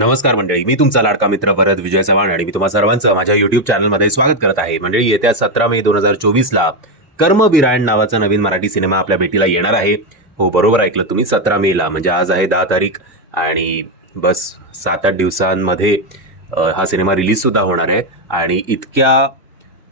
नमस्कार मंडळी मी तुमचा लाडका मित्र भरत विजय चव्हाण आणि मी तुम्हा सर्वांचं माझ्या युट्यूब चॅनलमध्ये स्वागत करत आहे. मंडळी येत्या सतरा मे दोन हजार चोवीसला कर्मविरायण नावाचा नवीन मराठी सिनेमा आपल्या भेटीला येणार आहे. हो बरोबर ऐकलं तुम्ही सतरा मेला म्हणजे आज आहे दहा तारीख आणि बस सात आठ दिवसांमध्ये हा सिनेमा रिलीजसुद्धा होणार आहे. आणि इतक्या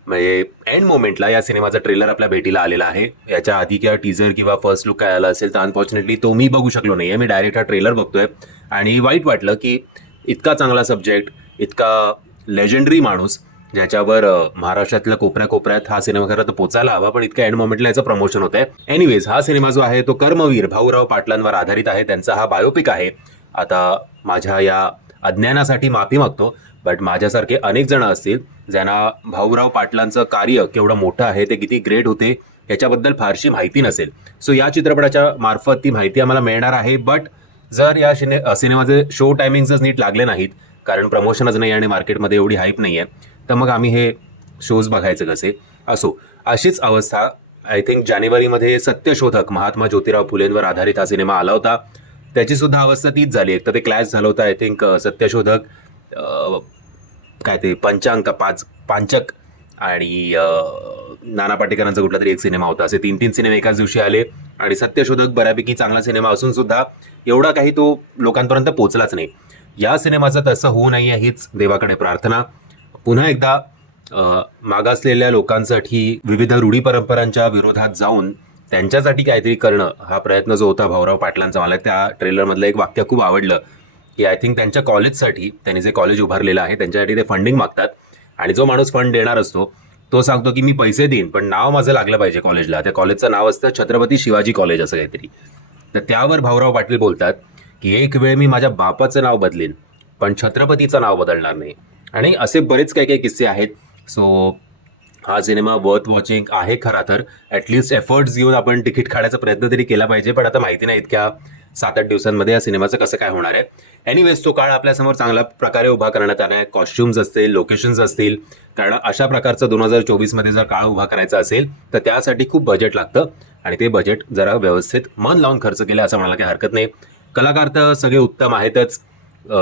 म्हणजे एंड मोमेंटला या सिनेमाचा ट्रेलर आपल्या भेटीला आलेला आहे. याच्या आधी किंवा टीजर किंवा फर्स्ट लुक काय आला असेल तर अनफॉर्च्युनेटली तो मी बघू शकलो नाही आहे मी डायरेक्ट हा ट्रेलर बघतोय. आणि वाईट वाटलं की इतका चांगला सब्जेक्ट इतका लेजेंडरी माणूस ज्याच्यावर महाराष्ट्रातल्या कोपऱ्या कोपऱ्यात हा सिनेमा खरं तर पोचायला हवा पण इतक्या एंड मोमेंटला याचं प्रमोशन होत आहे एनिवेज हा सिनेमा जो आहे तो कर्मवीर भाऊराव पाटलांवर आधारित आहे. त्यांचा हा बायोपिक आहे. आता माझ्या या अज्ञानासाठी माफी मागतो. बट माझ्यासारखे अनेक जण असतील ज्यांना भाऊराव पाटलांचं कार्य केवढं मोठं आहे ते किती ग्रेट होते याच्याबद्दल फारशी माहिती नसेल. सो या चित्रपटाच्या मार्फत ती माहिती आम्हाला मिळणार आहे. बट जर या सिने सिनेमाचे शो टायमिंग्सच नीट लागले नाहीत कारण प्रमोशनच नाही आणि मार्केटमध्ये एवढी हाईप नाही आहे तर मग आम्ही हे शोज बघायचे कसे? असो अशीच अवस्था आय थिंक जानेवारीमध्ये सत्यशोधक महात्मा ज्योतिराव फुलेंवर आधारित हा सिनेमा आला होता. त्याची सुद्धा अवस्था तीच झाली. एक तर ते क्लॅश झालं होतं आय थिंक सत्यशोधक. काय ते पंचांक पाच पांचक आणि नाना पाटेकरांचा कुठला तरी एक सिनेमा होता. असे तीन तीन सिनेमे एकाच दिवशी आले आणि सत्यशोधक बऱ्यापैकी चांगला सिनेमा असून सुद्धा एवढा काही तो लोकांपर्यंत पोचलाच नाही. या सिनेमाचं तसं होऊ नये हीच देवाकडे प्रार्थना. पुन्हा एकदा मागासलेल्या लोकांसाठी विविध रूढी परंपरांच्या विरोधात जाऊन त्यांच्यासाठी काहीतरी करणं हा प्रयत्न जो होता भाऊराव पाटलांचा मला त्या ट्रेलरमधलं एक वाक्य खूप आवडलं. की आय थिंक त्यांच्या कॉलेजसाठी त्यांनी जे कॉलेज उभारलेलं आहे त्यांच्यासाठी ते फंडिंग मागतात. आणि जो माणूस फंड देणार असतो तो सांगतो की मी पैसे देईन पण नाव माझं लागलं पाहिजे कॉलेजला त्या कॉलेजचं नाव असतं छत्रपती शिवाजी कॉलेज असं काहीतरी. तर त्यावर भाऊराव पाटील बोलतात की एक वेळ मी माझ्या बापाचं नाव बदलेन पण छत्रपतीचं नाव बदलणार नाही. आणि असे बरेच काही काही किस्से आहेत. सो हा सिनेमा वर्थ वॉचिंग आहे खरा तर. ॲटलिस्ट एफर्ट्स घेऊन आपण तिकीट काढायचा प्रयत्न तरी केला पाहिजे पण आता माहिती नाही इतक्या सात आठ दिवसांमध्ये या सिनेमाचं कसं काय होणार आहे? एनिवेज तो काळ आपल्यासमोर चांगल्या प्रकारे उभा करण्यात आला आहे कॉस्ट्युम्स असतील लोकेशन्स असतील. कारण अशा प्रकारचं दोन हजार चोवीसमध्ये जर काळ उभा करायचा असेल तर त्यासाठी खूप बजेट लागतं. आणि ते बजेट जरा व्यवस्थित मन लावून खर्च केलं असं म्हणायला काही हरकत नाही. कलाकार तर सगळे उत्तम आहेतच.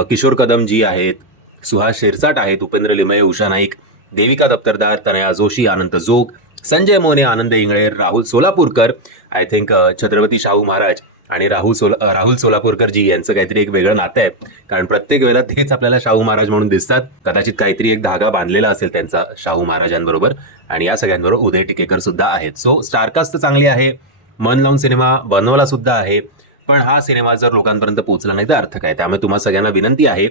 किशोर कदम जी आहेत सुहास शिरसाट आहेत उपेंद्र लिमये उषा नाईक देविका दप्तरदार तनया जोशी आनंद जोग संजय मोने आनंद इंगळे राहुल सोलापूरकर आय थिंक छत्रपती शाहू महाराज. आणि राहुल सोला राहुल सोलापूरकर जी यांचं काहीतरी एक वेगळं नातं आहे. कारण प्रत्येक वेळेला तेच आपल्याला शाहू महाराज म्हणून दिसतात. कदाचित काहीतरी एक धागा बांधलेला असेल त्यांचा शाहू महाराजांबरोबर. आणि या सगळ्यांबरोबर उदय टिकेकर सुद्धा आहेत. सो स्टारकास्ट तर चांगली आहे. मन लावून सिनेमा बनवला सुद्धा आहे. पण हा सिनेमा जर लोकांपर्यंत पोहोचला नाही तर अर्थ काय? त्यामुळे तुम्हाला सगळ्यांना विनंती आहे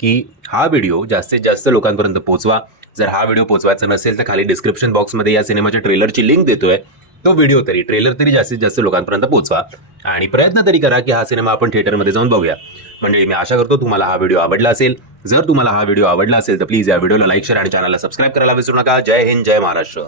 की हा व्हिडिओ जास्तीत जास्त लोकांपर्यंत पोहोचवा. जर हा व्हिडिओ पोहोचवायचा नसेल तर खाली डिस्क्रिप्शन बॉक्समध्ये या सिनेमाच्या ट्रेलरची लिंक देतोय. तो व्हिडिओ तरी ट्रेलर तरी जास्तीत जास्त लोकांपर्यंत पोहोचवा. आणि प्रयत्न तरी करा की हा सिनेमा आपण थिएटरमध्ये जाऊन बघूया. म्हणजे मी आशा करतो तुम्हाला हा व्हिडिओ आवडला असेल. जर तुम्हाला हा व्हिडिओ आवडला असेल तर प्लीज या व्हिडिओला लाईक शेअर आणि चॅनलला सबस्क्राईब करायला विसरू नका. जय हिंद जय महाराष्ट्र.